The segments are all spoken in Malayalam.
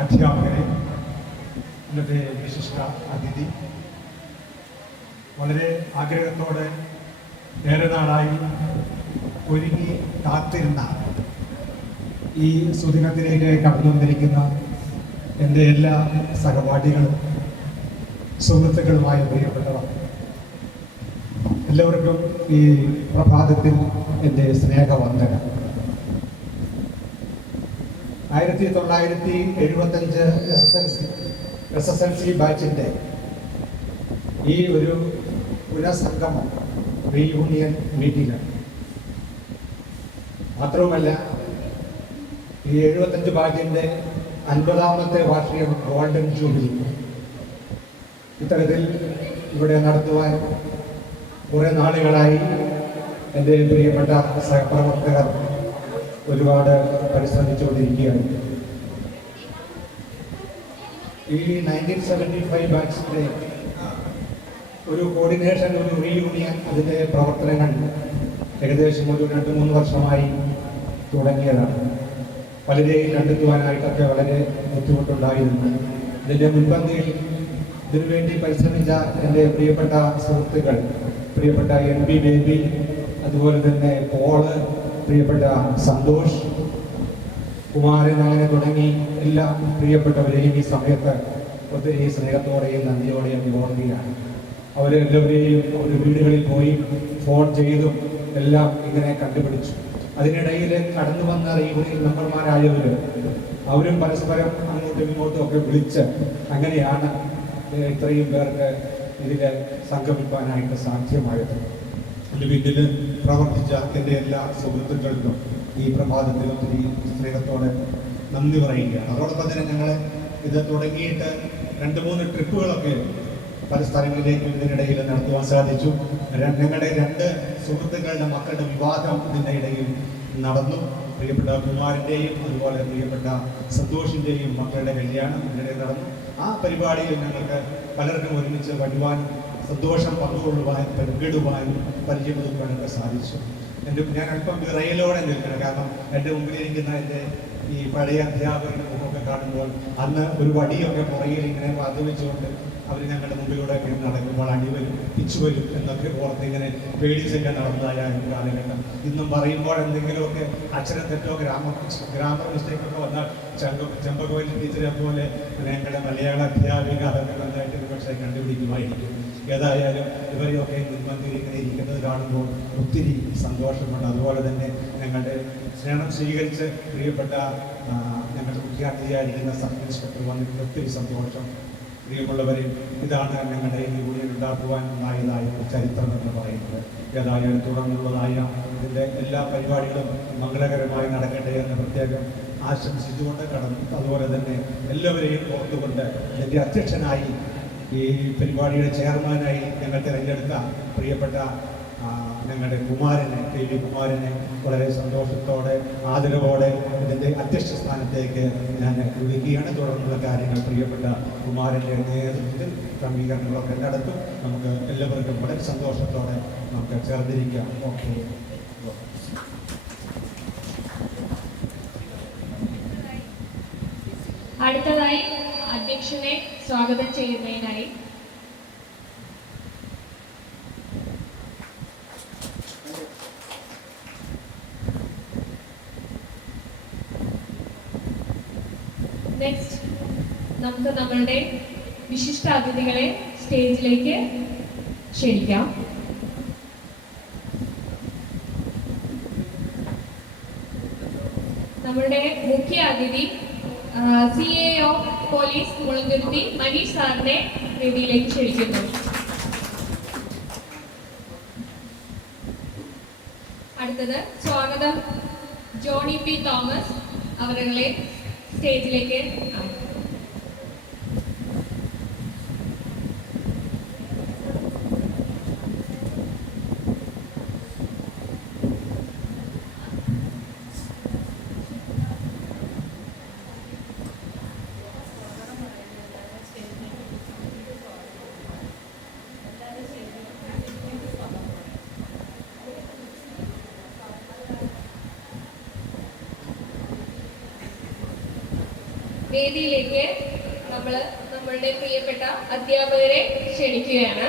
അധ്യാപകരെ, ഇന്നത്തെ വിശിഷ്ട അതിഥി, വളരെ ആഗ്രഹത്തോടെ ഏറെ നാളായി ഒരുങ്ങി കാത്തിരുന്ന ഈ സുദിനത്തിലേക്ക് കടന്നു വന്നിരിക്കുന്ന എൻ്റെ എല്ലാ സഹപാഠികളും സുഹൃത്തുക്കളുമായ പ്രിയപ്പെട്ടവർ, എല്ലാവർക്കും ഈ പ്രഭാതത്തിൽ എൻ്റെ സ്നേഹവന്ദനം. 1975 SSLC ബാച്ചിൻ്റെ ഈ ഒരു പുനഃസംഗമം റീയൂണിയൻ മീറ്റിംഗ് മാത്രവുമല്ല, ഈ 75 ബാച്ചിൻ്റെ 50ാമത്തെ വാർഷികം ഗോൾഡൻ ജൂബിലി ഇത്തരത്തിൽ ഇവിടെ നടത്തുവാൻ കുറേ നാളുകളായി എൻ്റെ പ്രിയപ്പെട്ട സഹപ്രവർത്തകർ ഒരുപാട് പരിശ്രമിച്ചുകൊണ്ടിരിക്കുകയാണ്. ഈ 1975 ബാച്ചിൻ്റെ ഒരു കോർഡിനേഷൻ, ഒരു റീയൂണിയൻ, അതിൻ്റെ പ്രവർത്തനങ്ങൾ ഏകദേശം ഒരു 2-3 വർഷമായി തുടങ്ങിയതാണ്. പലരെയും കണ്ടെത്തുവാനായിട്ടൊക്കെ വളരെ ബുദ്ധിമുട്ടുണ്ടായിരുന്നു. ഇതിൻ്റെ മുൻപന്തിയിൽ ഇതിനുവേണ്ടി പരിശ്രമിച്ച എൻ്റെ പ്രിയപ്പെട്ട സുഹൃത്തുക്കൾ, പ്രിയപ്പെട്ട NB ബേബി, അതുപോലെ തന്നെ പോള്, പ്രിയപ്പെട്ട സന്തോഷ്, കുമാരൻ, അങ്ങനെ തുടങ്ങി എല്ലാ പ്രിയപ്പെട്ടവരെയും ഈ സമയത്ത് ഒത്തിരി സ്നേഹത്തോടെയും നന്ദിയോടെയും ഓർക്കുകയാണ്. അവരെല്ലാവരെയും അവർ വീടുകളിൽ പോയി ഫോൺ ചെയ്തും എല്ലാം ഇങ്ങനെ കണ്ടുപിടിച്ചു. അതിനിടയിൽ കടന്നു വന്ന റീയൂണിയൻ മെമ്പർമാരായവർ അവരും പരസ്പരം അങ്ങോട്ടും ഇങ്ങോട്ടും ഒക്കെ വിളിച്ച് അങ്ങനെയാണ് ഇത്രയും പേർക്ക് ഇതിൽ സംഗമിക്കാനായിട്ട് സാധ്യമായത്. എൻ്റെ വീട്ടിൽ പ്രവർത്തിച്ച എൻ്റെ എല്ലാ സുഹൃത്തുക്കൾക്കും ഈ പ്രഭാതത്തിൽ ഒത്തിരി സ്നേഹത്തോടെ നന്ദി പറയുകയാണ്. അതോടൊപ്പം തന്നെ ഞങ്ങൾ ഇത് തുടങ്ങിയിട്ട് 2-3 ട്രിപ്പുകളൊക്കെ പല സ്ഥലങ്ങളിലേക്കും ഇതിനിടയിൽ നടത്തുവാൻ സാധിച്ചു. ഞങ്ങളുടെ 2 സുഹൃത്തുക്കളുടെ മക്കളുടെ വിവാഹം ഇതിൻ്റെ ഇടയിൽ നടന്നു. പ്രിയപ്പെട്ട കുമാരൻ്റെയും അതുപോലെ പ്രിയപ്പെട്ട സന്തോഷിൻ്റെയും മക്കളുടെ കല്യാണം ഇതിനിടയിൽ നടന്നു. ആ പരിപാടിയിൽ ഞങ്ങൾക്ക് പലർക്കും ഒരുമിച്ച് വരുവാനും സന്തോഷം പങ്കുകൊള്ളുവാനും പങ്കിടുവാനും പരിചയപ്പെടുത്തുവാനൊക്കെ സാധിച്ചു. ഞാൻ അല്പം വിറയലോടെ നിൽക്കണം. കാരണം എൻ്റെ മുമ്പിലിരിക്കുന്ന എൻ്റെ ഈ പഴയ അധ്യാപകരുടെ മുഖമൊക്കെ കാണുമ്പോൾ അന്ന് ഒരു വടിയൊക്കെ പുറകിൽ ഇങ്ങനെ വാദിച്ചുകൊണ്ട് അവർ ഞങ്ങളുടെ മുമ്പിലൂടെ നടക്കുമ്പോൾ അടിവരും പിച്ചുവരും എന്നൊക്കെ ഓർത്ത് ഇങ്ങനെ പേടിച്ചൊക്കെ നടന്നതായ കാലഘട്ടം. ഇന്നും പറയുമ്പോൾ എന്തെങ്കിലുമൊക്കെ അക്ഷരത്തെറ്റോ ഗ്രാമർ മിസ്റ്റേക്കൊക്കെ വന്നാൽ ചെമ്പകോയിൽ ടീച്ചറെ പോലെ ഞങ്ങളുടെ മലയാള അധ്യാപിക അതൊക്കെ നന്നായിട്ട് പക്ഷേ കണ്ടുപിടിക്കുമായിരിക്കും. ഏതായാലും ഇവരെയൊക്കെ മുൻപന്തിയിൽ ഇങ്ങനെ ഇരിക്കുന്നത് കാണുമ്പോൾ ഒത്തിരി സന്തോഷമുണ്ട്. അതുപോലെ തന്നെ ഞങ്ങളുടെ സ്നേഹം സ്വീകരിച്ച് പ്രിയപ്പെട്ട ഞങ്ങളുടെ മുഖ്യാതിഥിയായിരിക്കുന്ന സബ് ഇൻസ്പെക്ടർ വന്നിട്ട് ഒത്തിരി സന്തോഷം. പ്രിയമുള്ളവരെ, ഇതാണ് ഞങ്ങളുടെ ഈ യൂണിയൻ ഉണ്ടാക്കുവാനുണ്ടായതായ ചരിത്രം എന്ന് പറയുന്നത്. ഏതായാലും തുടർന്നുള്ളതായ ഇതിൻ്റെ എല്ലാ പരിപാടികളും മംഗളകരമായി നടക്കട്ടെ എന്ന് പ്രത്യേകം ആശംസിച്ചുകൊണ്ട് കടന്നു. അതുപോലെ തന്നെ എല്ലാവരെയും ഓർത്തുകൊണ്ട് ഇതിൻ്റെ അധ്യക്ഷനായി ഈ പരിപാടിയുടെ ചെയർമാനായി ഞങ്ങൾ തിരഞ്ഞെടുത്ത പ്രിയപ്പെട്ട ഞങ്ങളുടെ കുമാരനെ, KV കുമാരനെ വളരെ സന്തോഷത്തോടെ ആദരവോടെ ഇതിൻ്റെ അധ്യക്ഷ സ്ഥാനത്തേക്ക് ഞാൻ വിളിക്കുകയാണ്. തുടർന്നുള്ള കാര്യങ്ങൾ പ്രിയപ്പെട്ട കുമാരൻ്റെ നേതൃത്വത്തിൽ ക്രമീകരണങ്ങളൊക്കെ നടത്തും. നമുക്ക് എല്ലാവർക്കും വളരെ സന്തോഷത്തോടെ നമുക്ക് ചേർന്നിരിക്കാം. ഓക്കെ. അടുത്തതായി അധ്യക്ഷനെ സ്വാഗതം ചെയ്യുന്നതിനായി നെക്സ്റ്റ് നമുക്ക് നമ്മളുടെ വിശിഷ്ട അതിഥികളെ സ്റ്റേജിലേക്ക് ക്ഷണിക്കാം. നമ്മളുടെ മുഖ്യ അതിഥി CA of police Mulanthuruthy Manish സാറിനെ വേദിയിലേക്ക് ക്ഷണിക്കുന്നു. അടുത്തത് സ്വാഗതം ജോണി P. തോമസ് അവരെ സ്റ്റേജിലേക്ക് വേദിയിലേക്ക് നമ്മളുടെ പ്രിയപ്പെട്ട അധ്യാപകരെ ക്ഷണിക്കുകയാണ്.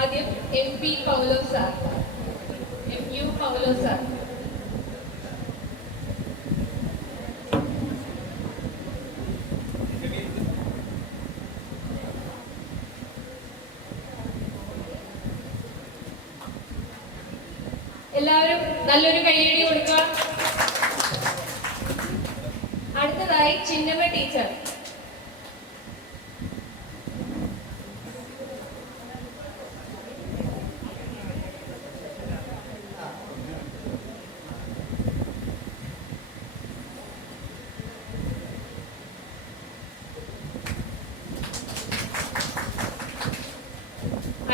ആദ്യം MP പൗലോസ് സാർ, MU പൗലോസ് സാർ. എല്ലാവരും നല്ലൊരു കൈയടി കൊടുക്കുക. അടുത്തതായി ചിന്നമ്മ ടീച്ചർ.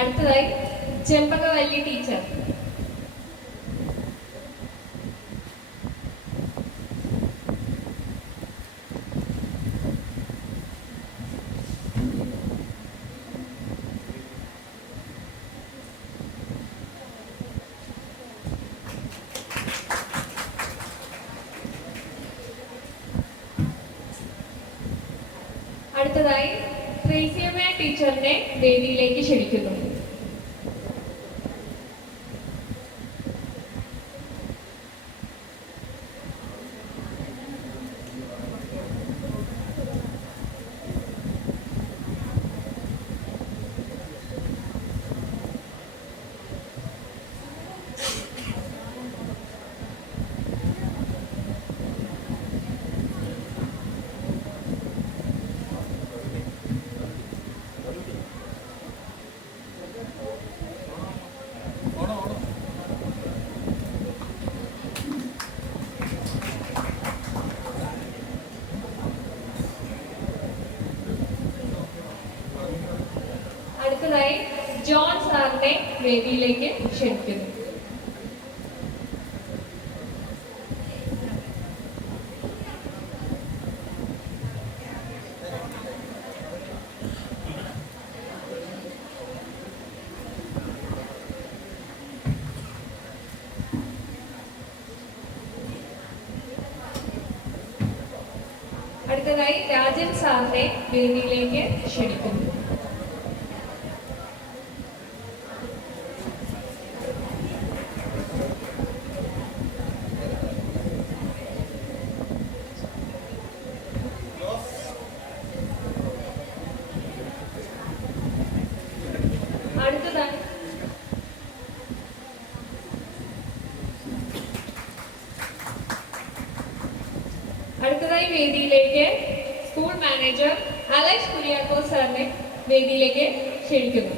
അടുത്തതായി ചെമ്പകവല്ലി ടീച്ചർ. അടുത്തതായി ട്രേസിയമ്മ ടീച്ചറിനെ വേദിയിലേക്ക് ക്ഷണിക്കുന്നു. അടുത്തതായി ജോൺ സാറിനെ വേദിയിലേക്ക് ക്ഷണിക്കുന്നു. അടുത്തതായി രാജൻ സാറിനെ വേദിയിലേക്ക് ക്ഷണിക്കുന്നു. അടുത്തതായി വേദിയിലേക്ക് സ്കൂൾ മാനേജർ അലക്സ് കുര്യാക്കോസ് സാറിനെ വേദിയിലേക്ക് ക്ഷണിക്കുന്നു.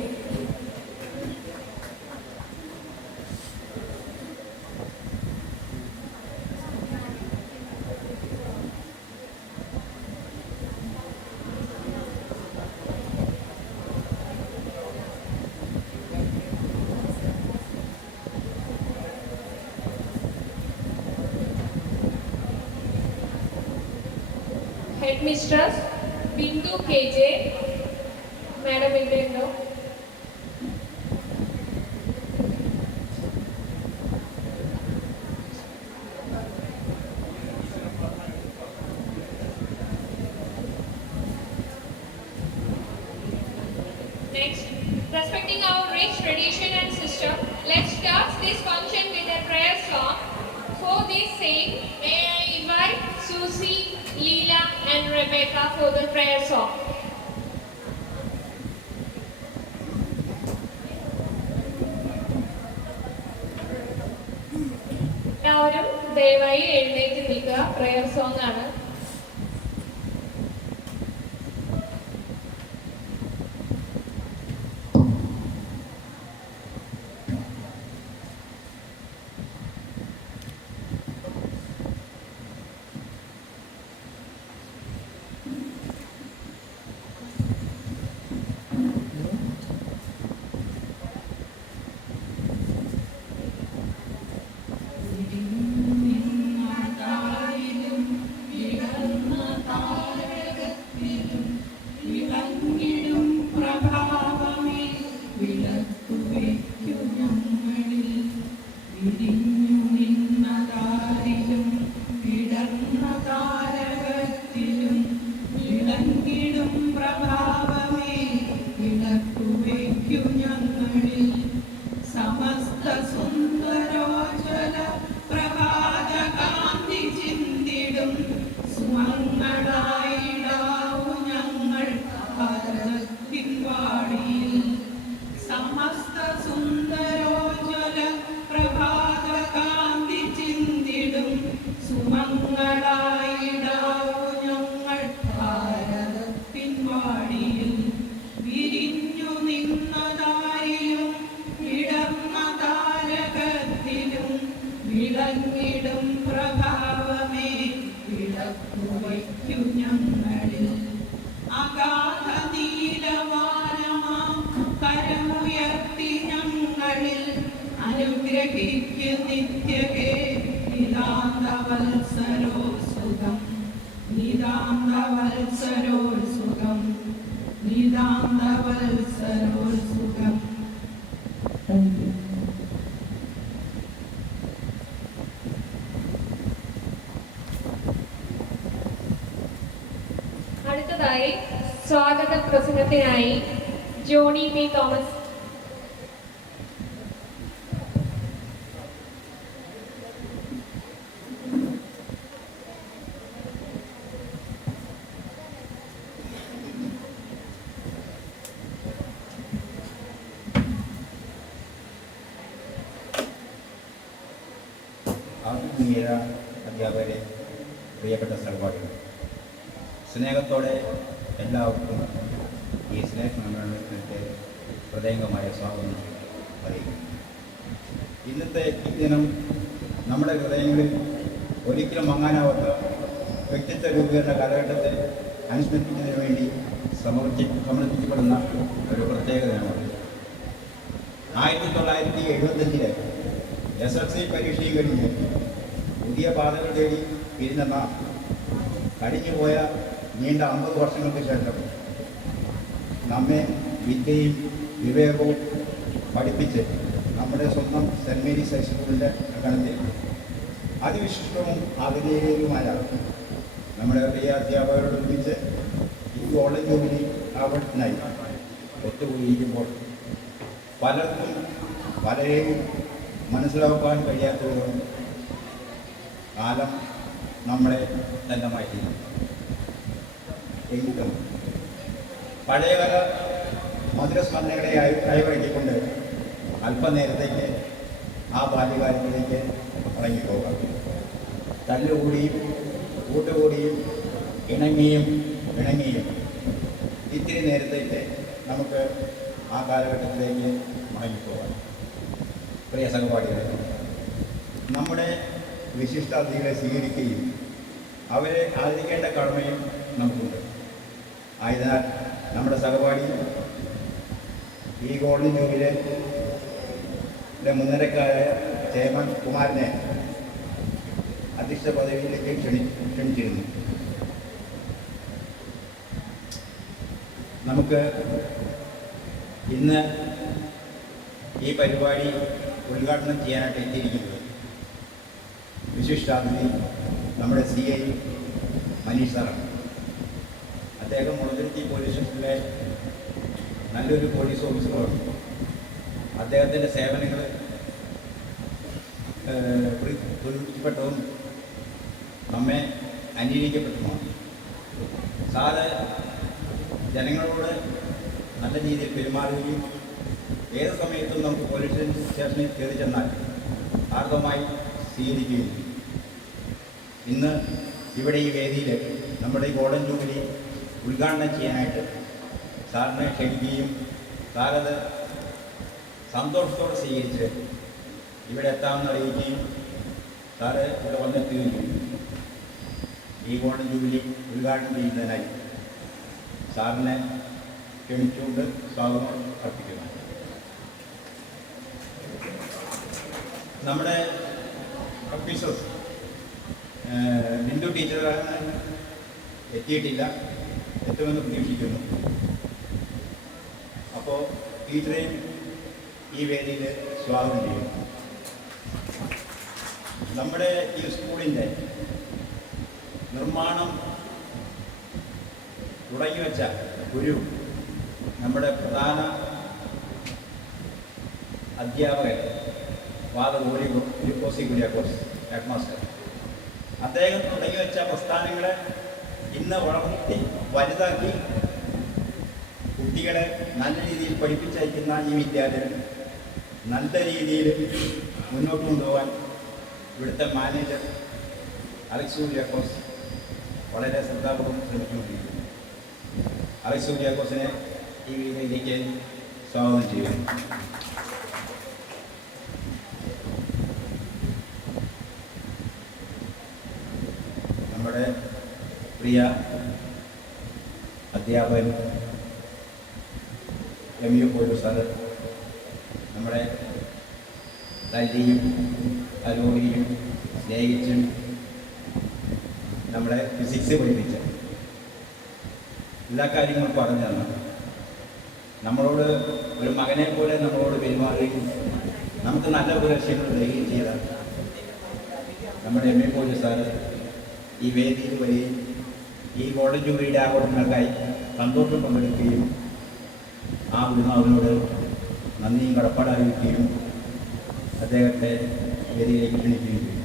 Headmistress Bindu KJ, Madam Indendo. Next, respecting our rich tradition and system, let's start this function with a prayer song. For this sake, may I invite Susie, Leela and Rebecca for the prayer song. എല്ലാവരും ദയവായി എഴുന്നേറ്റ് നിൽക്കുക. പ്രയർ സോങ് ആണ്. ും വയ്ക്കു ഞങ്ങളിൽ അഗാധ നീലവാനമാം കരമുയർത്തി ഞങ്ങളിൽ അനുഗ്രഹിക്കു നിത്യകേ നിതാന്തവത്സരോ സുഖം നിതാന്തവത്സരോ സുഖം നിതാന്തവത്സരോ സുഖം. അടുത്തതായി സ്വാഗത പ്രസംഗത്തിനായി ജോണി പി തോമസ്. ആത്മീയ അധ്യാപകരെ, പ്രിയപ്പെട്ട സഹപാഠികൾ, സ്നേഹത്തോടെ എല്ലാവർക്കും ഈ സ്നേഹസമ്മേളനത്തിൻ്റെ ഹൃദയംഗമായ സ്വാഗതം അറിയിക്കുന്നു. ഇന്നത്തെ ഈ ദിനം നമ്മുടെ ഹൃദയങ്ങളിൽ ഒരിക്കലും മങ്ങാനാവാത്ത വ്യക്തിത്വ രൂപീകരണ കാലഘട്ടത്തിൽ അനുസ്മരിക്കുന്നതിന് വേണ്ടി സമർപ്പിക്കപ്പെടുന്ന ഒരു പ്രത്യേകതയാണ്. 1975 SLC പരീക്ഷയും കഴിഞ്ഞ് പുതിയ പാതകൾ തേടി പിരിഞ്ഞ നാം കഴിഞ്ഞുപോയ നീണ്ട 50 വർഷങ്ങൾക്ക് ശേഷം നമ്മെ വിദ്യയും വിവേകവും പഠിപ്പിച്ച് നമ്മുടെ സ്വന്തം സെൻറ് മേരീസ് ഹൈസ്കൂളിൻ്റെ അങ്കണത്തിൽ അതിവിശിഷ്ടവും ആധുനികവുമായ നമ്മുടെ പ്രിയ അധ്യാപകരോടൊന്നിച്ച് ഈ ഗോൾഡൻ ജൂബിലി ആഘോഷത്തിനായി ഒത്തുകൂടിയിരിക്കുമ്പോൾ പലർക്കും പലരെയും മനസ്സിലാക്കാൻ കഴിയാത്തവരും കാലം നമ്മളെ തന്നെ മാറ്റിയിരുന്നു. എങ്കിലും പഴയകാല മധുരസ്മരണകളെ അയവഴക്കിക്കൊണ്ട് അല്പനേരത്തേക്ക് ആ ബാല്യകാലത്തിലേക്ക് മടങ്ങിപ്പോകാം. തല്ലുകൂടിയും കൂട്ടുകൂടിയും ഇണങ്ങിയും ഇത്തിരി നേരത്തേക്ക് നമുക്ക് ആ കാലഘട്ടത്തിലേക്ക് മടങ്ങിപ്പോകാം. പ്രിയ സഹപാഠികളെ, നമ്മുടെ വിശിഷ്ടാതിഥികളെ സ്വീകരിക്കുകയും അവരെ ആദരിക്കേണ്ട കടമയും നമുക്കുണ്ട്. ആയതിനാൽ നമ്മുടെ സഹപാഠി ഈ ഗോൾഡൻ ജൂബിലെ മുൻനിരക്കാരായ ചേമൻ കുമാരനെ അധ്യക്ഷ പദവിയിലേക്ക് ക്ഷണിച്ചിരുന്നു. നമുക്ക് ഇന്ന് ഈ പരിപാടി ഉദ്ഘാടനം ചെയ്യാനായിട്ട് എത്തിയിരിക്കുന്നത് വിശിഷ്ടാതിഥി നമ്മുടെ CI മനീഷ് സാറാണ്. അദ്ദേഹം മുളന്തുരുത്തി പോലീസ് സ്റ്റേഷനിലെ നല്ലൊരു പോലീസ് ഓഫീസറാണ്. അദ്ദേഹത്തിൻ്റെ സേവനങ്ങൾ പ്രകീർത്തിക്കപ്പെട്ടതും നമ്മെ അംഗീകരിക്കപ്പെട്ടതുമാണ്. സാറ് ജനങ്ങളോട് നല്ല രീതിയിൽ പെരുമാറുകയും ഏത് സമയത്തും നമുക്ക് പോലീസ് സ്റ്റേഷനിൽ കയറി ചെന്നാൽ ആർദ്രമായി സ്വീകരിക്കുകയും ഇന്ന് ഇവിടെ ഈ വേദിയിൽ നമ്മുടെ ഈ ഗോൾഡൻ ജൂബിലി ഉദ്ഘാടനം ചെയ്യാനായിട്ട് സാറിനെ ക്ഷണിക്കുകയും സാറത് സന്തോഷത്തോടെ സ്വീകരിച്ച് ഇവിടെ എത്താമെന്ന് അറിയിക്കുകയും സാറ് ഇവിടെ വന്നെത്തുകയും ചെയ്തു. ഈ ഗോൾഡൻ ജൂബിലി ഉദ്ഘാടനം ചെയ്യുന്നതിനായി സാറിനെ ക്ഷണിച്ചുകൊണ്ട് സ്വാഗതം അർപ്പിക്കുന്നു. നമ്മുടെ ഓഫീസേഴ്സ് ബിന്ദു ടീച്ചറാണ് എത്തിയിട്ടില്ല, എത്തുമെന്ന് പ്രതീക്ഷിക്കുന്നു. അപ്പോൾ ടീച്ചറെയും ഈ വേദിയിൽ സ്വാഗതം ചെയ്യുന്നു. നമ്മുടെ ഈ സ്കൂളിൻ്റെ നിർമ്മാണം തുടങ്ങിവെച്ച ഒരു നമ്മുടെ പ്രധാന അധ്യാപകൻ ഫാദർ ഗ്ലൂക്കോസി കുര്യാക്കോസ് ഹെഡ് മാസ്റ്റർ, അദ്ദേഹം തുടങ്ങിവെച്ച പ്രസ്ഥാനങ്ങളെ ഇന്ന് വളർത്തി വലുതാക്കി കുട്ടികളെ നല്ല രീതിയിൽ പഠിപ്പിച്ചയക്കുന്ന ഈ വിദ്യാലയം നല്ല രീതിയിൽ മുന്നോട്ട് കൊണ്ടുപോകാൻ ഇവിടുത്തെ മാനേജർ അലക്സ് കുര്യാക്കോസ് വളരെ ശ്രദ്ധാപൂർവ്വം ശ്രമിച്ചുകൊണ്ടിരിക്കുന്നു. അലക്സ് കുര്യാക്കോസിനെ ഈ വേദിയിലേക്ക് സ്വാഗതം ചെയ്യുന്നു. നമ്മുടെ പ്രിയ പ്രിയ അധ്യാപകൻ എം.യു. പോലു സാറ് നമ്മുടെ തല്ലിയും അലോടിയും സ്നേഹിച്ചും നമ്മളെ ഫിസിക്സ് പഠിപ്പിച്ച എല്ലാ കാര്യങ്ങളും പറഞ്ഞു തന്നു. നമ്മളോട് ഒരു മകനെ പോലെ നമ്മളോട് പെരുമാറുകയും നമുക്ക് നല്ല ഉപലക്ഷ്യങ്ങൾ നൽകുകയും ചെയ്ത നമ്മുടെ എം.എ. പോലു സാറ് ഈ വേദിയിൽ വരികയും ഈ ഗോൾഡൻ ജൂബിലിയുടെ ആഘോഷങ്ങൾക്കായി സന്തോഷം പങ്കെടുക്കുകയും ആ ഗുരുനാഥനോട് നന്ദിയും കടപ്പാടായിരിക്കുകയും അദ്ദേഹത്തെ വേദിയിലേക്ക് ക്ഷണിക്കുകയും ചെയ്തു.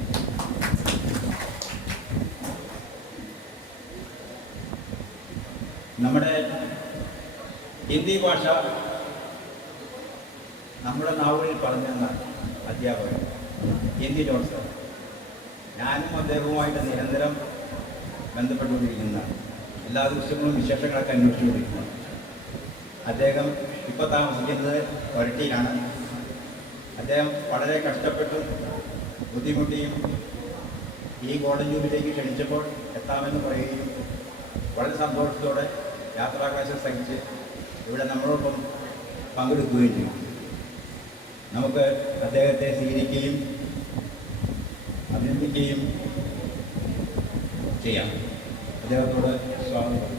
നമ്മുടെ ഹിന്ദി ഭാഷ നമ്മുടെ നാവുകളിൽ പറഞ്ഞെന്ന അധ്യാപകൻ ഹിന്ദി ജോൺസൺ, ഞാനും അദ്ദേഹവുമായിട്ട് നിരന്തരം ബന്ധപ്പെട്ടുകൊണ്ടിരിക്കുന്നതാണ്. എല്ലാ ദിവസങ്ങളും വിശേഷങ്ങളൊക്കെ അന്വേഷിച്ചുകൊണ്ടിരിക്കുന്നത്. അദ്ദേഹം ഇപ്പോൾ താമസിക്കുന്നത് കൊരട്ടിയിലാണ്. അദ്ദേഹം വളരെ കഷ്ടപ്പെട്ടും ബുദ്ധിമുട്ടിയും ഈ ഗോൾഡൻ ജൂബിലേക്ക് ക്ഷണിച്ചപ്പോൾ എത്താമെന്ന് പറയുകയും വളരെ സന്തോഷത്തോടെ യാത്രാക്ലേശം സഹിച്ച് ഇവിടെ നമ്മളോടൊപ്പം പങ്കെടുക്കുകയും ചെയ്യും. നമുക്ക് അദ്ദേഹത്തെ സ്വീകരിക്കുകയും അഭിനന്ദിക്കുകയും ചെയ്യാം. അദ്ദേഹത്തോട് സ്വാഗതം.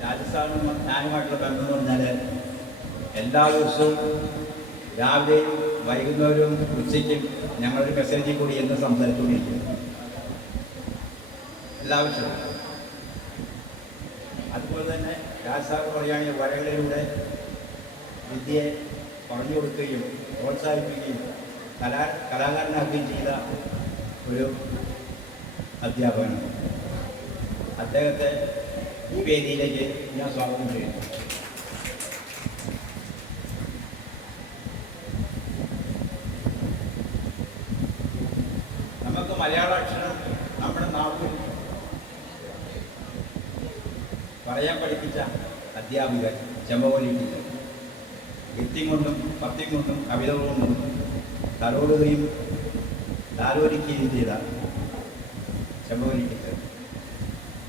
രാജസ്ഥാനും ഞാനുമായിട്ടുള്ള ബന്ധം എന്ന് പറഞ്ഞാൽ എല്ലാ ദിവസവും രാവിലെയും വൈകുന്നേരവും ഉച്ചയ്ക്കും ഞങ്ങളൊരു മെസ്സേജിൽ കൂടി എന്ന് സംസാരിച്ചുകൊണ്ടിരിക്കും എല്ലാ വിഷയവും. അതുപോലെ തന്നെ രാജസാർ പറയുകയാണെങ്കിൽ വരകളിലൂടെ വിദ്യയെ പറഞ്ഞു കൊടുക്കുകയും പ്രോത്സാഹിപ്പിക്കുകയും കലാകാരനാക്കുകയും ചെയ്ത ഒരു അധ്യാപകനാണ്. അദ്ദേഹത്തെ ഈ വേദിയിലേക്ക് ഞാൻ സ്വാഗതം ചെയ്യുന്നു. നമുക്ക് മലയാള അക്ഷരം നമ്മുടെ നാട്ടിൽ പറയാൻ പഠിപ്പിച്ച അധ്യാപികൻ ചെമ്പകോലി ടീച്ചർ വ്യക്തിയും കൊണ്ടും ഭക്തിയും കൊണ്ടും കവിതകൾ കൊണ്ടും തലോടുകയും താലോലിക്കുകയും ചെയ്ത ചെമ്പകോലി ടീച്ചർ.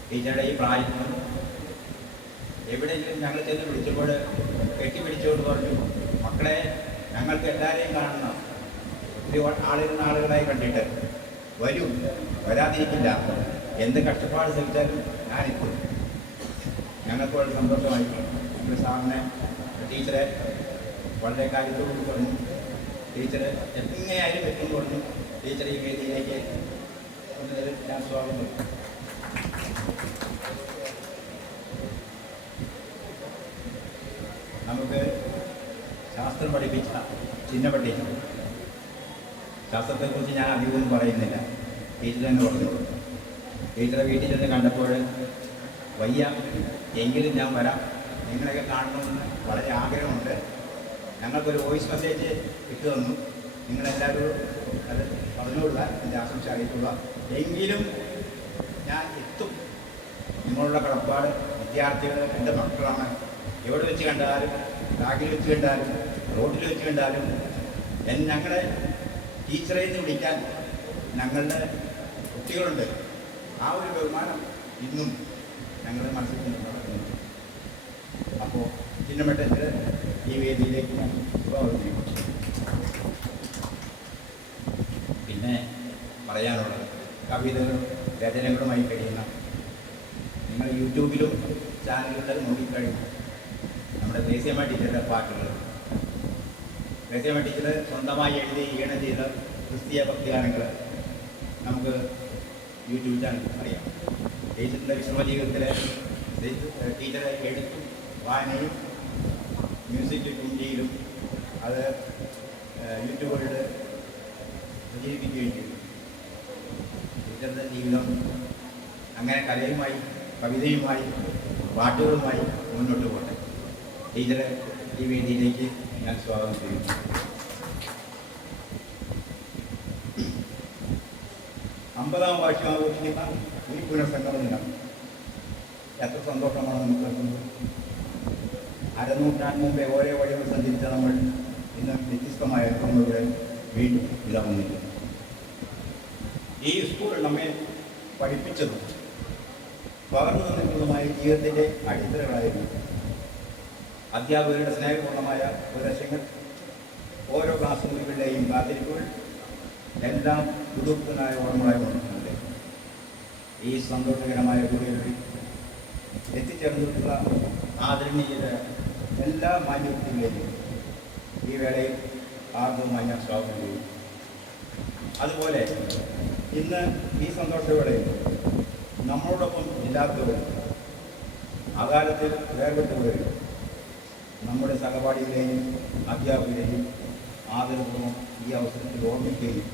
ടീച്ചറുടെ ഈ പ്രായത്തിൽ എവിടെയെങ്കിലും ഞങ്ങൾ ചെന്ന് വിളിച്ചപ്പോൾ കെട്ടിപ്പിടിച്ചുകൊണ്ട് പറഞ്ഞു, മക്കളെ ഞങ്ങൾക്ക് എല്ലാവരെയും കാണണം, ഒത്തിരി ആളുകളായി കണ്ടിട്ട് വരും, വരാതിരിക്കില്ല, എന്ത് കഷ്ടപ്പാട് സഹിച്ചാലും ഞാനിപ്പോൾ. ഞങ്ങൾക്ക് വളരെ സന്തോഷമായി. നമ്മുടെ സാറിനെ ടീച്ചറെ വളരെ കാര്യത്തോട് പറഞ്ഞു. ടീച്ചറ് എങ്ങനെയായാലും എത്തുമെന്ന് പറഞ്ഞു. ടീച്ചറെ ഈ വേദിയിലേക്ക് ഞാൻ സ്വാഗതം ചെയ്തു. നമുക്ക് ശാസ്ത്രം പഠിപ്പിച്ച ചിന്നപ്പ ടീച്ചർ. ശാസ്ത്രത്തെക്കുറിച്ച് ഞാൻ അധികമൊന്നും പറയുന്നില്ല, ടീച്ചർ തന്നെ പറഞ്ഞു. ടീച്ചറെ വീട്ടിൽ ചെന്ന് കണ്ടപ്പോൾ വയ്യ, എങ്കിലും ഞാൻ വരാം, നിങ്ങളെയൊക്കെ കാണണമെന്ന് വളരെ ആഗ്രഹമുണ്ട്. ഞങ്ങൾക്കൊരു വോയിസ് മെസ്സേജ് ഇട്ടു തന്നു. നിങ്ങളെല്ലാവരും അത് പറഞ്ഞുകൊള്ളുക, എൻ്റെ ആശംസ അറിയിക്കുക. എങ്കിലും ഞാൻ എത്തും. നിങ്ങളുടെ കടപ്പാട് വിദ്യാർത്ഥികൾ എൻ്റെ മക്കളാണ്. എവിടെ വെച്ച് കണ്ടാലും, ബാഗിൽ വെച്ച് കണ്ടാലും, റോഡിൽ വെച്ച് കണ്ടാലും ഞങ്ങളെ ടീച്ചറെ നിന്ന് വിളിക്കാൻ ഞങ്ങളുടെ കുട്ടികളുണ്ട്. ആ ഒരു ബഹുമാനം ഇന്നും ഞങ്ങളുടെ മനസ്സിൽ കൊണ്ട് നടക്കുന്നുണ്ട്. അപ്പോൾ ചിന്നമറ്റത്തിൽ ഈ വേദിയിലേക്ക് ഞാൻ സ്വാഗതം ചെയ്യും. പിന്നെ പറയാനുള്ളത് കവിതകളും രചനകളുമായി കഴിയുന്ന നിങ്ങൾ യൂട്യൂബിലും ചാനലുകളിലും നോക്കിക്കഴിഞ്ഞു നമ്മുടെ ദേശീയമ്മ ടീച്ചറുടെ പാട്ടുകൾ. ദേശീയമ്മ ടീച്ചർ സ്വന്തമായി എഴുതി ഈണം ചെയ്ത ക്രിസ്തീയ ഭക്തിഗാനങ്ങൾ നമുക്ക് യൂട്യൂബ് ചാനലിൽ അറിയാം. ടീച്ചറിൻ്റെ വിശ്രമ ജീവിതത്തിലെ ടീച്ചറെ എഴുത്തും വായനയും മ്യൂസിക് കുഞ്ചിയിലും അത് യൂട്യൂബിൽ പ്രചരിപ്പിക്കുകയും ചെയ്തു. ടീച്ചറുടെ ജീവിതം അങ്ങനെ കലയുമായി, കവിതയുമായി, പാട്ടുകളുമായി മുന്നോട്ട് പോട്ടെ. ടീച്ചറെ ഈ വേദിയിലേക്ക് ഞാൻ സ്വാഗതം ചെയ്യുന്നു. അമ്പതാം വാർഷികം ആഘോഷിക്കുന്ന ഈ പുനഃസംഗമ ദിനം എത്ര സന്തോഷമാണ് നമുക്ക്. അരനൂറ്റാണ്ട് മുമ്പേ ഓരോ വഴികൾ സഞ്ചരിച്ച നമ്മൾ ഇന്ന് വ്യത്യസ്തമായ അനുഭവങ്ങളിലൂടെ വീണ്ടും ഇറങ്ങുന്നില്ല. ഈ സ്കൂൾ നമ്മെ പഠിപ്പിച്ചതും പകർന്നു നിൽക്കുന്നതുമായ ജീവിതത്തിൻ്റെ അടിത്തറകളായിരുന്നു. അധ്യാപകരുടെ സ്നേഹപൂർണ്ണമായ ഉപദേശങ്ങൾ, ഓരോ ക്ലാസ് മുറികളുടെയും കാത്തിരിപ്പുകൾ എല്ലാം പുതുപ്പനായ ഓർമ്മകളായി വന്നിട്ടുണ്ട്. ഈ സന്തോഷകരമായ കൂടിയിൽ എത്തിച്ചേർന്നിട്ടുള്ള ആദരണീയത എല്ലാ മാന്യത്തിലേക്കും ഈ വേളയിൽ ആർദ്രമായി ഞാൻ സ്വാഗതം ചെയ്യും. അതുപോലെ ഇന്ന് ഈ സന്തോഷവേളയിൽ നമ്മളോടൊപ്പം ഇല്ലാത്തവർ, അകാലത്തിൽ വേർപെട്ടവർ, നമ്മുടെ സഹപാഠികളെയും അധ്യാപകരെയും ആദരപൂർവ്വം ഈ അവസരത്തിൽ ഓർമ്മിക്കുകയും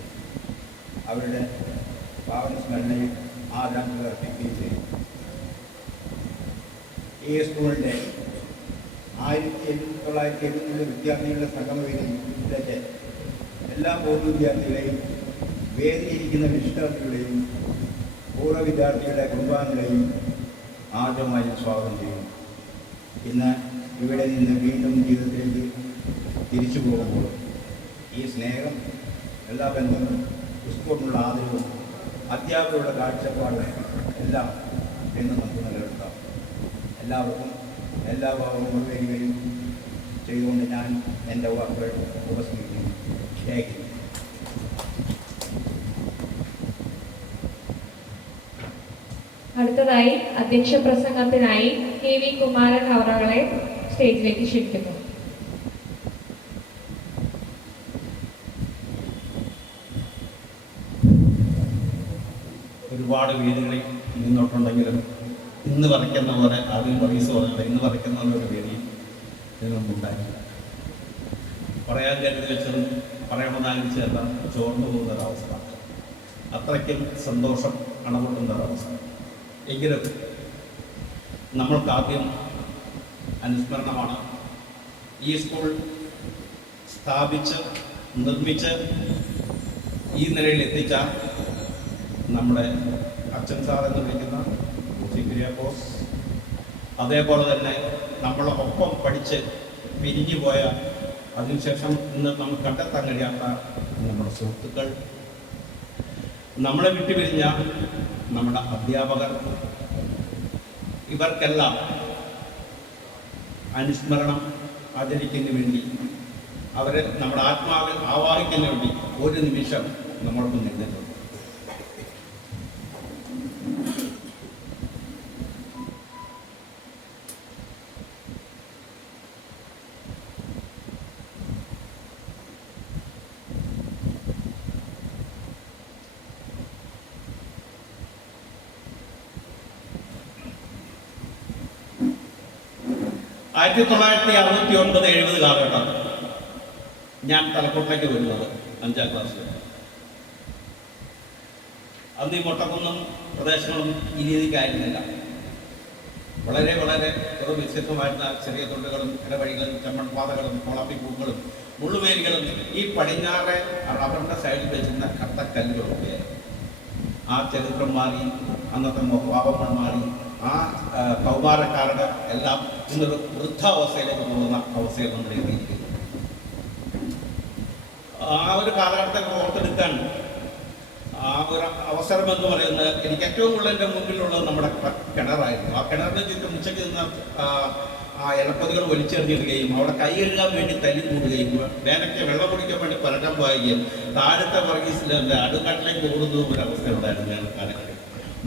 അവരുടെ പാവന സ്മരണയിൽ ആദരാഞ്ജലി അർപ്പിക്കുകയും ചെയ്യും. ഈ സ്കൂളിൻ്റെ 1970 വിദ്യാർത്ഥികളുടെ സംഗമവേദിയിലേക്ക് എല്ലാ പൂർവ്വ വിദ്യാർത്ഥികളെയും, വേദിയിരിക്കുന്ന വിശിഷ്ടാർത്ഥികളെയും പൂർവ്വ വിദ്യാർത്ഥികളുടെ കുടുംബാംഗങ്ങളെയും ആദ്യമായി സ്വാഗതം ചെയ്യുന്നു. ഇന്ന് ഇവിടെ നിന്ന് വീണ്ടും ജീവിതത്തിലേക്ക് തിരിച്ചു പോകുമ്പോൾ ഈ സ്നേഹം, എല്ലാ ബന്ധങ്ങളും, സ്കൂളിനുള്ള ആദരവും, അധ്യാപകരുടെ കാഴ്ചപ്പാടും എല്ലാം എന്ന് നമുക്ക് നിലനിർത്താം. എല്ലാവർക്കും എല്ലാ ഭാവവും മുഴുവനും ചെയ്തുകൊണ്ട് ഞാൻ എൻ്റെ വാക്കുകൾ ഉപസംഹരിക്കുന്നു. ജയ്. അടുത്തതായി അധ്യക്ഷ പ്രസംഗത്തിനായി KV കുമാരൻ അവറുകളെ സ്റ്റേജിലേക്ക് ക്ഷണിക്കുന്നു. ഒരുപാട് വേദികളിൽ നിന്നോട്ടുണ്ടെങ്കിലും ഇന്ന് വരയ്ക്കുന്ന പോലെ ആദ്യം പറയീസ് പറഞ്ഞില്ല, ഇന്ന് വരയ്ക്കുന്ന പോലെ ഒരു വേദി ഇതിനുണ്ടായി. പറയാൻ കരുതി വെച്ചതും പറയണമെന്ന് ആഗ്രഹിച്ചതെല്ലാം ചോർന്നു പോകുന്നൊരവസ്ഥ, അത്രയ്ക്കും സന്തോഷം അണപൊട്ടുന്നൊരവസ്ഥ. എങ്കിലും നമ്മൾക്കാദ്യം അനുസ്മരണമാണ്. ഈ സ്കൂൾ സ്ഥാപിച്ച് നിർമ്മിച്ച് ഈ നിലയിൽ എത്തിച്ച നമ്മുടെ അച്ഛൻ സാർ എന്ന് വിളിക്കുന്ന കുര്യാക്കോസ്, അതേപോലെ തന്നെ നമ്മളൊപ്പം പഠിച്ച് പിരിഞ്ഞു പോയ, അതിനുശേഷം ഇന്ന് നമുക്ക് കണ്ടെത്താൻ കഴിയാത്ത നമ്മുടെ സുഹൃത്തുക്കൾ, നമ്മളെ വിട്ടുപിരിഞ്ഞ നമ്മുടെ അധ്യാപകർ, ഇവർക്കെല്ലാം അനുസ്മരണം ആചരിക്കുന്നതിന് വേണ്ടി, അവരെ നമ്മുടെ ആത്മാവിൽ ആവാഹിക്കുന്നതിന് വേണ്ടി ഒരു നിമിഷം നമ്മളൊപ്പം നിന്നിട്ടുണ്ട്. ആയിരത്തി 1969-70 കാലഘട്ടം ഞാൻ തലക്കോട്ടേക്ക് വരുന്നത് 5ാം ക്ലാസ്സിൽ. അന്ന് ഈ മൊട്ടക്കുന്നും പ്രദേശങ്ങളും ഈ രീതിക്കായിരുന്നില്ല. വളരെ വളരെ വ്യത്യസ്തമായിരുന്ന ചെറിയ തൊണ്ടുകളും ഇടവഴികളും ചെമ്മൺപാതകളും കുളപ്പിപ്പൂക്കളും മുള്ളുവേലികളും ഈ പടിഞ്ഞാറെ റബ്ബറിൻ്റെ സൈഡിൽ വെച്ചിരുന്ന കട്ടക്കല്ലുകളൊക്കെ ആ ചരിത്രം മാറി, അന്നത്തെ പാവങ്ങൾ മാറി, ആ കൗമാരക്കാരുടെ എല്ലാം ഇന്നൊരു വൃദ്ധാവസ്ഥയിലേക്ക് പോകുന്ന അവസ്ഥയിൽ നമ്മൾ എത്തിയിരിക്കുന്നു. ആ ഒരു കാലഘട്ടത്തെ ഓർത്തെടുക്കാൻ ആ ഒരു അവസരം എന്ന് പറയുന്നത് എനിക്ക് ഏറ്റവും കൂടുതൽ എൻ്റെ മുമ്പിലുള്ളത് നമ്മുടെ കിണറായിരുന്നു. ആ കിണറിന് ചുറ്റും ഉച്ചയ്ക്ക് നിന്ന് ആ ഇലപ്പതികൾ വലിച്ചെറിഞ്ഞിടുകയും അവിടെ കൈ കഴുകാൻ വേണ്ടി തല്ലി കൂടുകയും വേനയ്ക്ക് വെള്ളം കുടിക്കാൻ വേണ്ടി പരക്കാൻ പോവുകയും താഴത്തെ വർഗീസിലെ അടുക്കാട്ടിലേക്ക് ഓടുന്നതും ഒരു അവസ്ഥയുണ്ടായിരുന്നു ഞാൻ കാലഘട്ടം.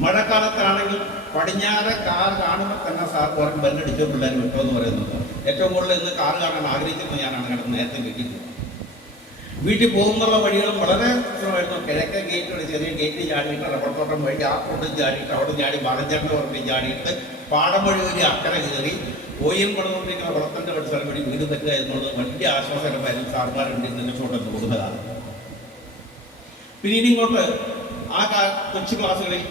മഴക്കാലത്താണെങ്കിൽ പടിഞ്ഞാറെ കാർ കാണുമ്പോൾ തന്നെ സാർ പറഞ്ഞ് ബെല്ലടിച്ചോ പിള്ളേർ വിട്ടോ എന്ന് പറയുന്നത്. ഏറ്റവും കൂടുതൽ ഇന്ന് കാർ കാണാൻ ആഗ്രഹിച്ചിരുന്നത് ഞാനാണ് കിടന്ന് നേരത്തെ വീട്ടിൽ പോകുന്നുള്ള വഴികളും വളരെ പ്രശ്നമായിരുന്നു. കിഴക്കേ ഗേറ്റ്, ചെറിയ ഗേറ്റ് ചാടിയിട്ട് റബ്ബർത്തോട്ടം വഴി ആ കൊണ്ടും ചാടിയിട്ട് അവിടെ ചാടി മറഞ്ചേട്ട പറമ്പിൽ ചാടിയിട്ട് പാടം വഴി വഴി അക്കരെ കയറി ഓയും കൊണ്ടുകൊണ്ടിരിക്കുന്ന കുളത്തിൻ്റെ പരിസരം വഴി വീട് തെറ്റുക എന്നുള്ളത് വലിയ ആശ്വാസകരമായിരുന്നു. സാർമാരുണ്ട് നിലച്ചോട്ടെന്ന് കൊടുക്കുന്ന കാലം. പിന്നീട് ഇങ്ങോട്ട് ആ കൊച്ചു ക്ലാസ്സുകളിൽ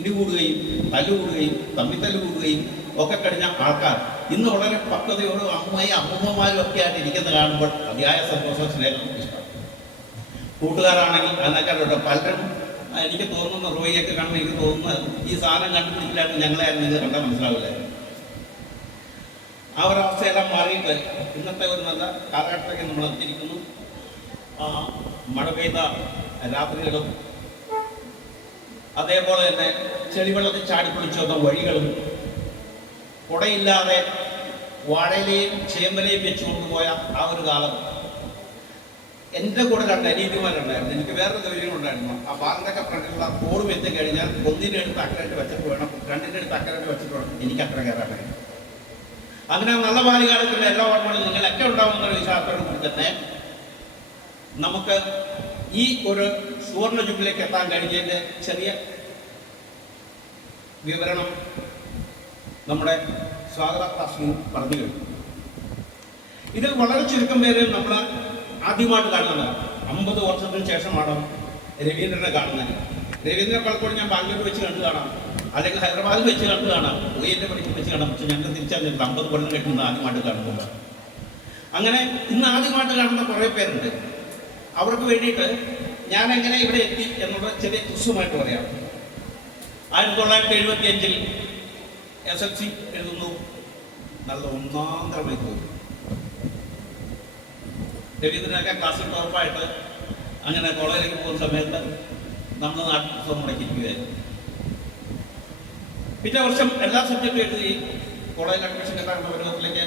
ഇടികൂടുകയും തല്ലുകൂടുകയും തമ്മിത്തല്ല് കൂടുകയും ഒക്കെ കഴിഞ്ഞ ആൾക്കാർ ഇന്ന് വളരെ പക്വതയോടും അമ്മയും അമ്മൂമ്മമാരും ഒക്കെ ആയിട്ട് ഇരിക്കുന്ന കാണുമ്പോൾ അതിയായ സന്തോഷം, സ്നേഹം, ഇഷ്ടം. കൂട്ടുകാരാണെങ്കിൽ അതിനേക്കാളുണ്ട് പലരും എനിക്ക് തോന്നുന്ന റോയിയൊക്കെ കാണുമ്പോൾ എനിക്ക് തോന്നുന്നത് ഈ സാധനം കണ്ടുപിടിച്ചില്ലായിരുന്നു ഞങ്ങളെ നിങ്ങൾ കണ്ടാൽ മനസ്സിലാവില്ലായിരുന്നു. ആ ഒരവസ്ഥയെല്ലാം മാറിയിട്ട് ഇന്നത്തെ ഒരു നല്ല കാലഘട്ടത്തേക്ക് നമ്മൾ എത്തിയിരിക്കുന്നു. മഴ പെയ്ത രാത്രികളും അതേപോലെ തന്നെ ചെളിവെള്ളത്തിൽ ചാടിപ്പൊളിച്ചു വന്ന വഴികളും കുടയില്ലാതെ വാഴയിലെയും ചേമ്പലയും വെച്ച് കൊണ്ടുപോയ ആ ഒരു കാലം. എൻ്റെ കൂടെ 2 അനീതിമാരുണ്ടായിരുന്നു. എനിക്ക് വേറൊരു ധൈര്യം ഉണ്ടായിരുന്നു. ആ ബാറിൻ്റെയൊക്കെ ഫ്രണ്ടിലുള്ള റോഡ് എത്തി കഴിഞ്ഞാൽ ഒന്നിൻ്റെ അടുത്ത് അക്കരയിട്ട് വെച്ചിട്ട് വേണം, 2ൻ്റെ അടുത്ത് അക്കരയിട്ട് വെച്ചിട്ട് വേണം എനിക്ക് അക്കരെ കയറാൻ കഴിയും. അങ്ങനെ നല്ല ബാല്യകാലത്തുള്ള എല്ലാ ഓർമ്മകളും നിങ്ങളൊക്കെ ഉണ്ടാവുന്ന ഒരു വിശ്വാസത്തോടു കൂടി തന്നെ നമുക്ക് ഈ ഒരു സുവർണ്ണ ജൂബിലേക്ക് എത്താൻ കഴിഞ്ഞതിൻ്റെ ചെറിയ വിവരണം നമ്മുടെ സ്വാഗത ക്ലാസ്സിൽ പറഞ്ഞു കഴിഞ്ഞു. ഇതിൽ വളരെ ചുരുക്കം പേര് നമ്മൾ ആദ്യമായിട്ട് കാണുന്നത് 50 വർഷത്തിന് ശേഷമാണ് രവീന്ദ്രനെ കാണുന്നത്. രവീന്ദ്രനെ പലപ്പോഴും ഞാൻ ബാംഗ്ലൂർ വെച്ച് കണ്ടു കാണാം, അല്ലെങ്കിൽ ഹൈദരാബാദിൽ വെച്ച് കണ്ടു കാണാം, ഒയ്യൻ്റെ പഠിച്ച് വെച്ച് കാണാം. പക്ഷെ ഞങ്ങൾ തിരിച്ചറിഞ്ഞിട്ട് 50 കൊല്ലം കഴിഞ്ഞ് ആദ്യമായിട്ട് കാണുമ്പോൾ. അങ്ങനെ ഇന്ന് ആദ്യമായിട്ട് കാണുന്ന കുറേ പേരുണ്ട്. അവർക്ക് വേണ്ടിയിട്ട് ഞാൻ എങ്ങനെ ഇവിടെ എത്തി എന്നുള്ള ചെറിയ തുച്ഛമായിട്ട് പറയാം. 1975 SLC എഴുതുന്നു. നല്ല ഒന്നാന്തരമായി തോന്നി. രവീന്ദ്രനൊക്കെ ക്ലാസ്സിൽ ടോപ്പായിട്ട് അങ്ങനെ കോളേജിലേക്ക് പോകുന്ന സമയത്ത് നമ്മുടെ നാട്ടിൽ പുസ്തകം മുടക്കിയിരിക്കുകയായിരുന്നു. പിറ്റേ വർഷം എല്ലാ സബ്ജക്റ്റും എഴുതി കോളേജ് അഡ്മിഷൻ കിട്ടാൻ പരുവത്തിലേക്ക്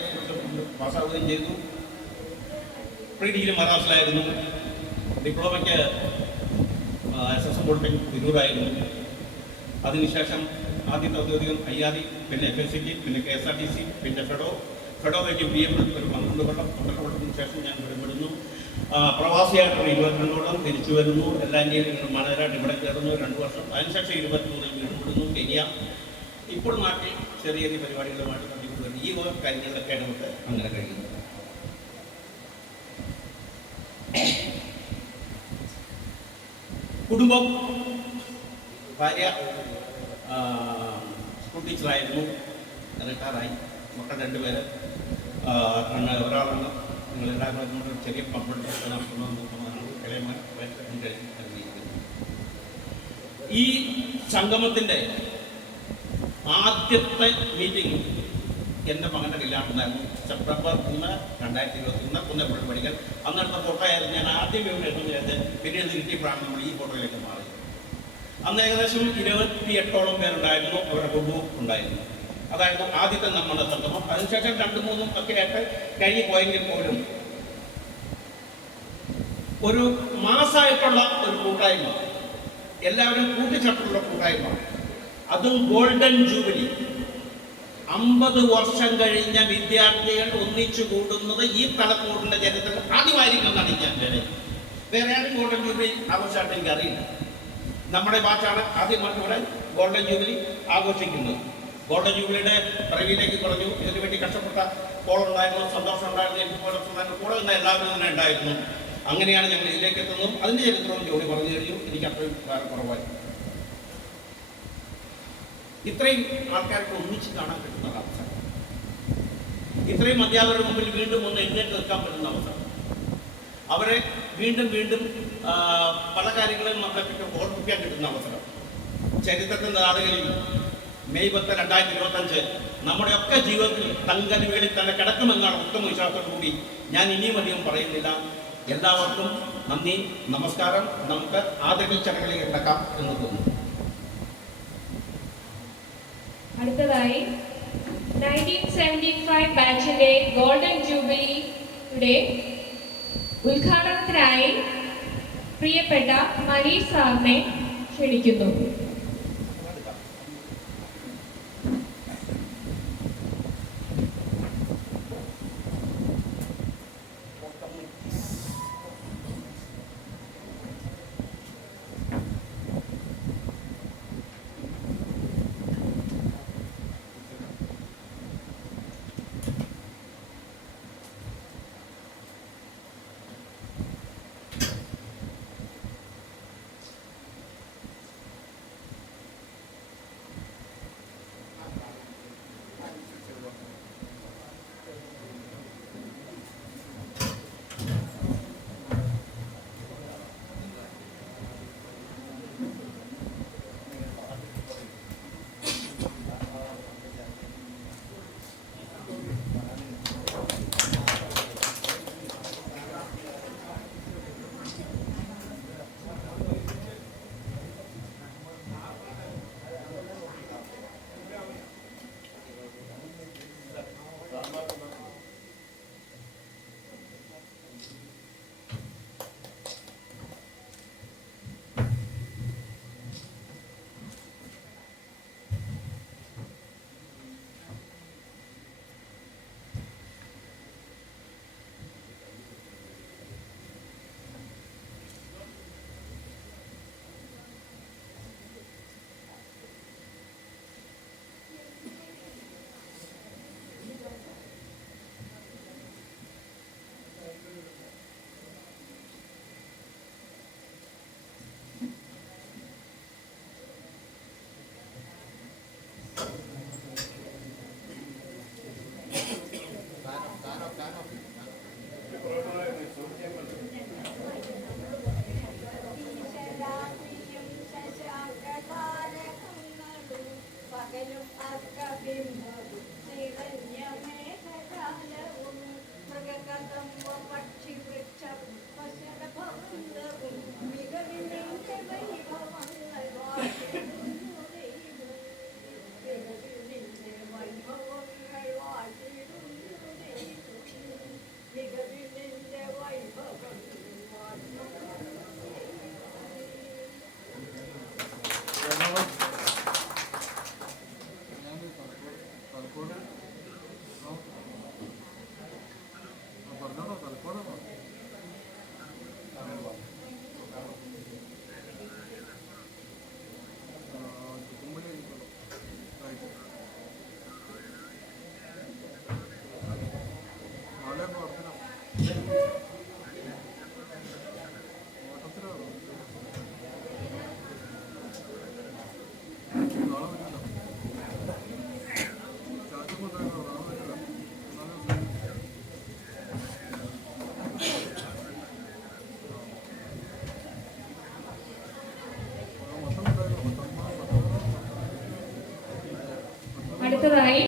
പാസ്സാവുകയും ചെയ്തു. പ്രീ ഡിഗ്രി മദ്രാസിലായിരുന്നു. ഡിപ്ലോമയ്ക്ക് SSM പോളിടെക്നിക് തിരൂരായിരുന്നു. അതിനുശേഷം ആദ്യത്തെ ഔദ്യോഗികം IRE, പിന്നെ FSCT, പിന്നെ KSRTC, പിന്നെ ഫെഡോ കഴിഞ്ഞ് BM ഒരു 12 കൊല്ലത്തിന് ശേഷം ഞാൻ വിടുന്നു. പ്രവാസിയായിട്ടൊരു 22 കൊല്ലം തിരിച്ചു വരുന്നു. എല്ലാ ഇന്ത്യയിലും മണരായിട്ട് ഇവിടെ കയറുന്നു 2 വർഷം. അതിനുശേഷം 23 വീണ്ടും വിടുന്നു. കെനിയ. ഇപ്പോൾ നാട്ടിൽ ചെറിയ ചെറിയ പരിപാടികളുമായിട്ട് തട്ടിക്കൊണ്ടുവരുന്നു. ഈ കാര്യങ്ങളിലൊക്കെ നമുക്ക് അങ്ങനെ കഴിയുന്നു. കുടുംബം, ഭാര്യ സ്കൂൾ ടീച്ചറായിരുന്നു, റിട്ടയറായി. മക്കൾ 2 പേര്. ഒരാളാണ് നിങ്ങളെല്ലാവരും ചെറിയ പമ്പ് നടത്തുന്നതാണ്. ഇളയമാൻ ഈ സംഗമത്തിൻ്റെ ആദ്യത്തെ മീറ്റിംഗ് എൻ്റെ മകൻ്റെ കല്യാണമുണ്ടായിരുന്നു. സെപ്റ്റംബർ 3, 2021 കുന്നപ്പുഴ പഠിക്കൽ. അന്നെടുത്ത ഫോട്ടോയായിരുന്നു. ഞാൻ ആദ്യം ഇവിടെ എത്തുന്നത്. പിന്നീട് കിട്ടിയപ്പോഴാണ് നമ്മൾ ഈ ഫോട്ടോയിലേക്ക് മാറി. അന്ന് ഏകദേശം 28ഓളം പേരുണ്ടായിരുന്നു. അവരുടെ കുടുംബവും ഉണ്ടായിരുന്നു. അതായിരുന്നു ആദ്യത്തെ നമ്മുടെ സംഗമം. അതിനുശേഷം 2-3 ഒക്കെ ആയിട്ട് കഴിഞ്ഞ് പോയെങ്കിൽ പോലും ഒരു മാസമായിട്ടുള്ള ഒരു കൂട്ടായ്മ, എല്ലാവരും കൂട്ടിച്ചേർത്തുള്ള കൂട്ടായ്മ, അതും ഗോൾഡൻ ജൂബിലി. 50 വർഷം കഴിഞ്ഞ വിദ്യാർത്ഥികൾ ഒന്നിച്ചു കൂടുന്നത് ഈ തലക്കൂടിൻ്റെ ചരിത്രത്തിൽ ആദ്യമായിരിക്കുമെന്നാണ് ഞാൻ പറയുന്നത്. വേറെ ആരും ഗോൾഡൻ ജൂബിലി ആഘോഷമായിട്ട് എനിക്ക് അറിയില്ല. നമ്മുടെ ബാച്ചാണ് ആദ്യമായിട്ട് ഇവിടെ ഗോൾഡൻ ജൂബിലി ആഘോഷിക്കുന്നത്. ഗോൾഡൻ ജൂബിലിയുടെ പിറവിയിലേക്ക് കുറഞ്ഞു. ഇതിനു വേണ്ടി കഷ്ടപ്പെട്ട കോളുണ്ടായിരുന്നു, സന്തോഷം ഉണ്ടായിരുന്നു, ഉണ്ടായിരുന്നു, കൂടെ നിന്ന് എല്ലാവരും തന്നെ ഉണ്ടായിരുന്നു. അങ്ങനെയാണ് ഞങ്ങൾ ഇതിലേക്ക് എത്തുന്നതും അതിൻ്റെ ചരിത്രവും ജോലി പറഞ്ഞു കഴിഞ്ഞു. എനിക്ക് അത്രയും വേറെ കുറവായി. ഇത്രയും ആൾക്കാർക്ക് ഒന്നിച്ച് കാണാൻ പറ്റുന്ന അവസരം, ഇത്രയും അധ്യാപകരുടെ മുമ്പിൽ വീണ്ടും ഒന്ന് എഴുന്നേറ്റ് നിൽക്കാൻ പറ്റുന്ന അവസരം, അവരെ വീണ്ടും വീണ്ടും പല കാര്യങ്ങളും നമ്മളെ പറ്റി ഓർമ്മിക്കാൻ കിട്ടുന്ന അവസരം. ചരിത്രത്തിൻ്റെ നാടുകളിൽ മെയ് 10, 2025 നമ്മുടെയൊക്കെ ജീവിതത്തിൽ തങ്കനിവേളി തന്നെ കിടക്കുമെന്നാണ് ഉത്തമ വിശ്വാസത്തോടു കൂടി ഞാൻ ഇനിയും അധികം പറയുന്നില്ല. എല്ലാവർക്കും നന്ദി, നമസ്കാരം. നമുക്ക് ആദരവ് ചടങ്ങിലേക്ക് കിടക്കാം എന്ന് തോന്നുന്നു. അടുത്തതായി 1975 ബാച്ചിന്റെ ഗോൾഡൻ ജൂബിലിയുടെ ഉദ്ഘാടനത്തിനായി പ്രിയപ്പെട്ട മനീഷ് സാറിനെ ക്ഷണിക്കുന്നു. അടുത്തതായി